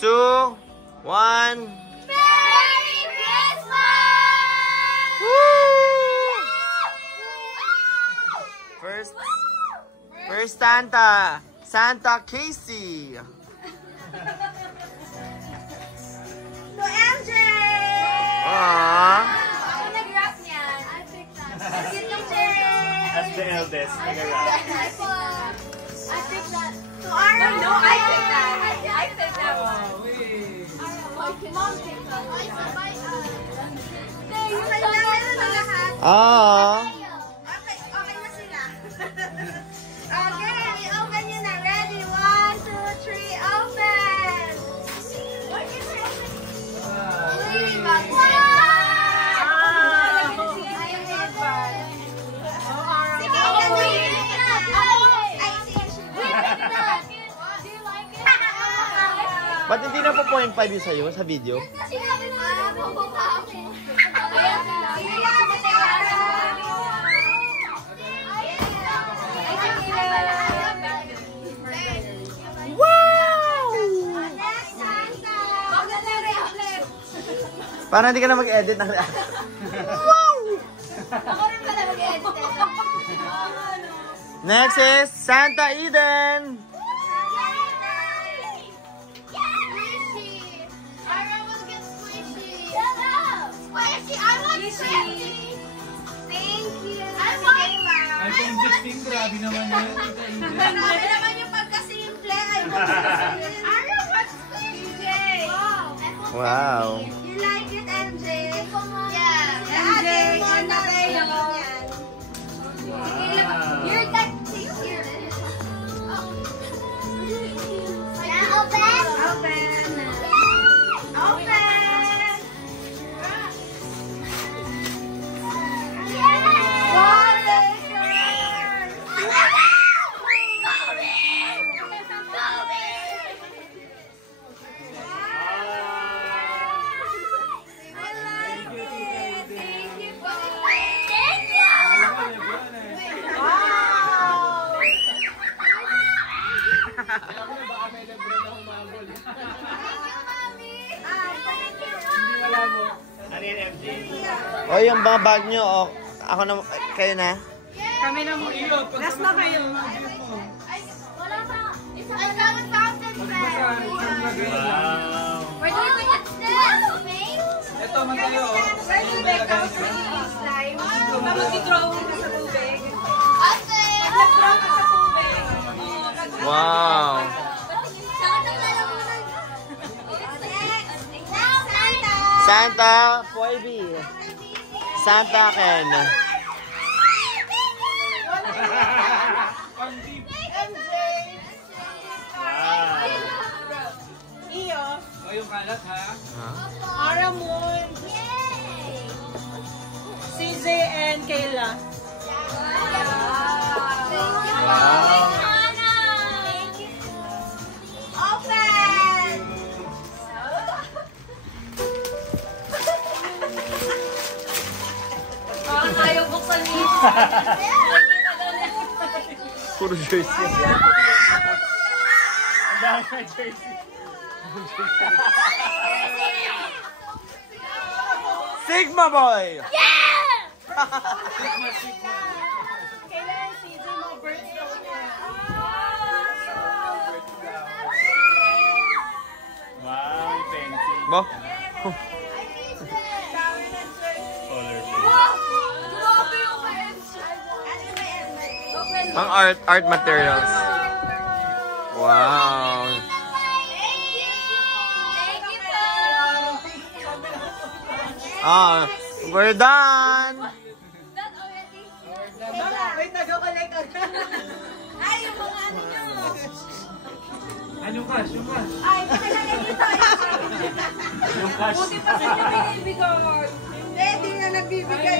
2, 1. Merry Christmas! First Santa. Santa Casey. To MJ! Aww. Ako nag-rap niyan. I picked that. Si TJ! As the eldest, nag-rap. I picked that. To Ara. No, I picked that. I picked that one. Mom picked that. I sabay. Yung kailangan na lahat. Aww. Okay na sila. Okay, open nyo na. Ready? 1, 2, 3, open! What is it? Wow! Ba't hindi na po 0.5 yun sa'yo sa video? Parang hindi ka na mag-edit ng reaction. Wow! Next is Santa Eden. iPhone 16, grabe naman yun. Grabe naman yung pagkasimple. Wow. You like it, MJ? Yeah. MJ, ano kayo? You're that here. Open. Open. Open. Ano yan, MJ? O yung mga bag nyo, o, ako na, kayo na? Kami na mo. Last na kayo. Wala pa. Isa pa lang fountain pen. Wow. Where do you think it's this? Ito, matayo. Where do you think it's slime? Kung mag-drawing ka sa tubig. Ate! Mag-draw ka sa tubig. Wow. Santa Poibi. Santa Ken. Wow. Iyo. O yung kalat, ha? Aramon. CJ and Kayla. Wow. Open! Parang ayaw buksan niyo. Puro jersey. Ang dami na jersey. Sigma Boy! Kailan CJ mo birthday niya? Wow, fancy. Bo? Pang art materials. Wow. Ah, we're done. Wait, nag-collect ako. Ay, yung mga ano nyo. Yung cash, yung cash. Ay, pakalagay dito. Yung cash. Buti pa sa inyo binibigay. Hindi, di na nagbibigay.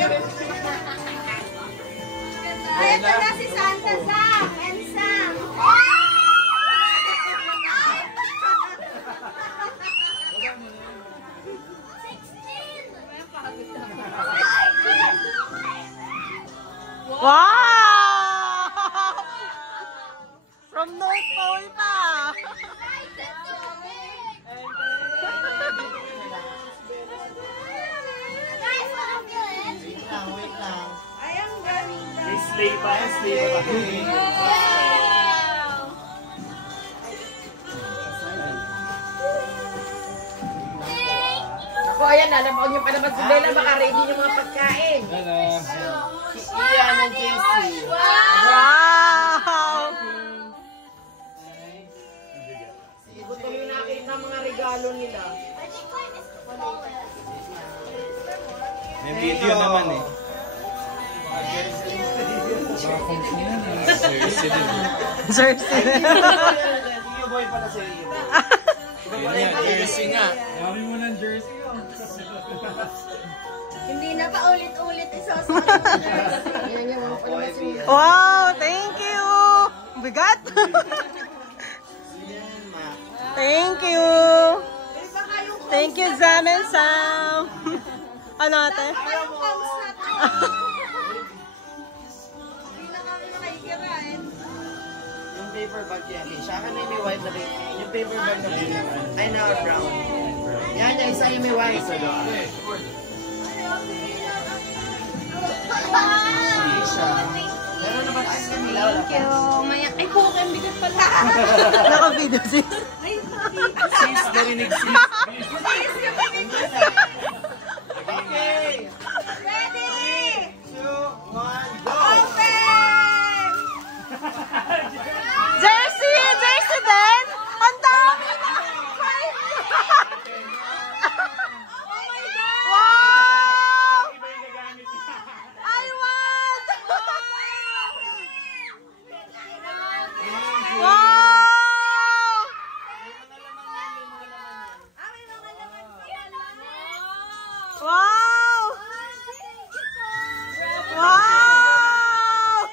Ay, ito na si Santa Sam and Sam. Wow! From North Pole pa. Ay, that's so big. Stay pa, stay pa. Ako, ayan, alam ko yung palabas si Bella, baka ready yung mga pagkain. Iyan ang Casey. Wow! Gusto yung nakita mga regalo nila. May video naman eh. Jersey. Sige boy pala sa iyo. Jersey nga. Dami mo ng jersey. Hindi na pa ulit-ulit isusunod mo jersey. Yan yung mga palabas. Wow, thank you! Bigat! Thank you! Thank you, Zam and Sam! Ano ate? Yung pants natin. Hindi na kami nakikirain. Yung paper bag yan. Siya ka na yung may white na paper. Yung paper bag na paper. Ay na brown. Yan yung isa yung may white. Siya. Meron naman ice cream nila. Thank you. Ay, kukin, bigat pala. Naka-video sis. Sis, narinig sis. Okay. Ready? 2, 1, go! Open! Jersey! Jersey din! Ang dami na! Oh my God! Wow! I want! Wow! Wow! Wow!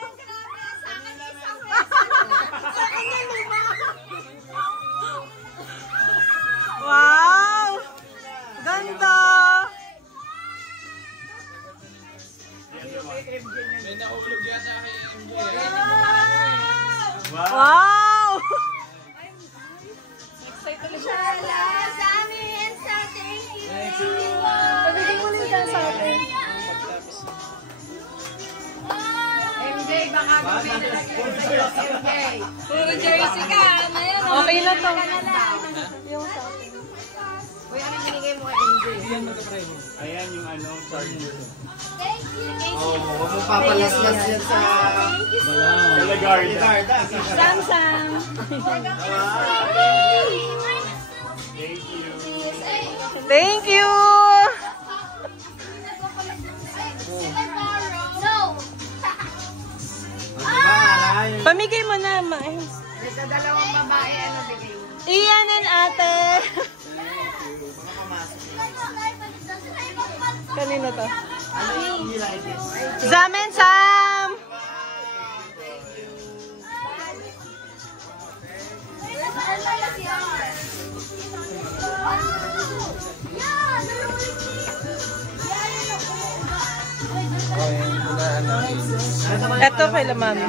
Wow! Ganda! May naulog yata kay MJ. Wow! Shala, sa amin, sa thank you. Pagiging mo rin sa atin. MJ, baka bumili na MJ. Puro jersey ka. Ngayon, Okay na to. Uy, ano binigay mo kay MJ? Ayan yung ano, charger. thank you. Oh, huwag mo papalaslas yan sa... Lagarda. Sam-sam. Thank you. Thank you! No. Pamigay mo na, ma. May dalawang babae, ano bigay mo? Iyan and ate. Kanino to? Zam and Sam! Ito kay la mami.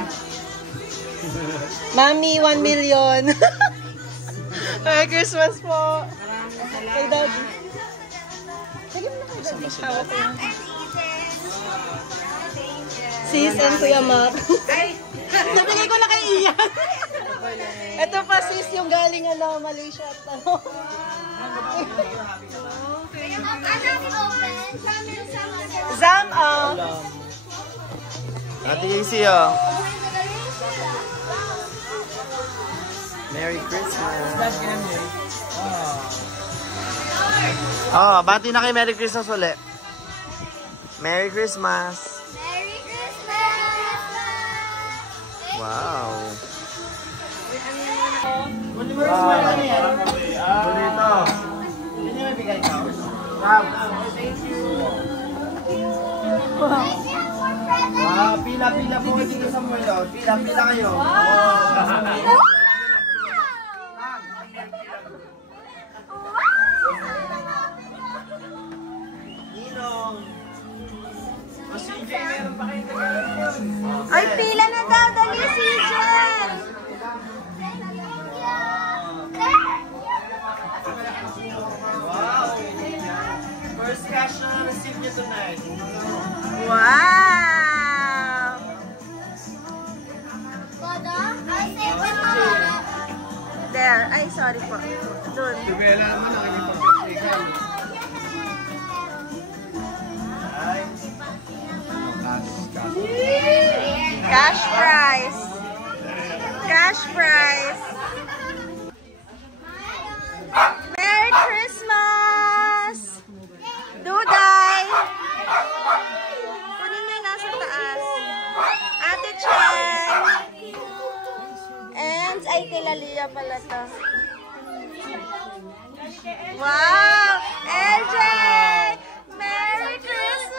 Mami, 1 million. Merry Christmas po. Kay Daddy. Sige mo na kay Daddy. Hawak ko yan. Sis and Kuya Mac. Nabigay ko na kay Ian. Ito pa sis yung galing Malaysia at ano. Zam, Ate Casey, oh. Merry Christmas. Oh, bati na kay Merry Christmas ulit. Merry Christmas. Merry Christmas! Wow. Ano yan? Bonito. Hindi niyo mabigay ka? Thank you. Wow, pila-pila po dito sa mulo. Pila-pila kayo. Ninong. Mas CJ, meron pa kayo na. Ay, pila na daw. Dali, season! Wow. First cash na na-receive niyo tonight. wow! Doon. Si Bella naman nakikipag-ikan. Cash prize. Cash prize. Merry Christmas! Duday! Kunin mo yung nasa taas. Ate Chen! And, ay, kila Lia pala to. Wow! LJ! Merry Christmas!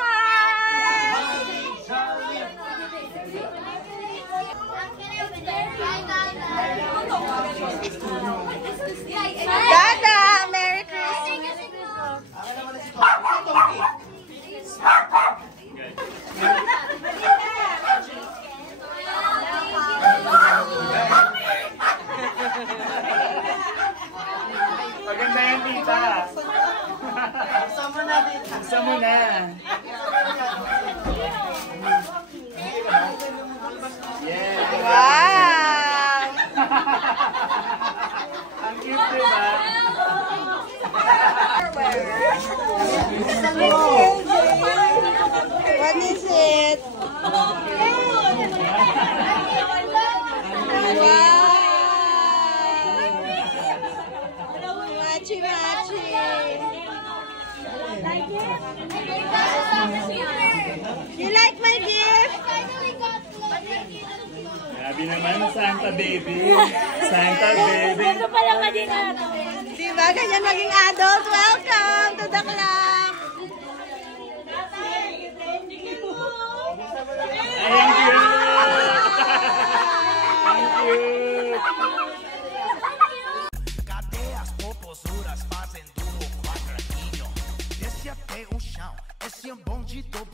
Dada! Merry Christmas! Akin naman na si Tommy. Maganda yan, tita. Sama natin. Isa mo na. Yeah. Wow! Ang cute, diba? What is it? Wow! Machi machi! You like my gift? Grabe naman, Santa baby. Santa baby. Diba? Ganyan maging adult. Welcome to the club! Ay, ang cute. Ang cute. Cadeias, popozuras fazem duro quadradinho. Desce até o chão, esse é um bonde do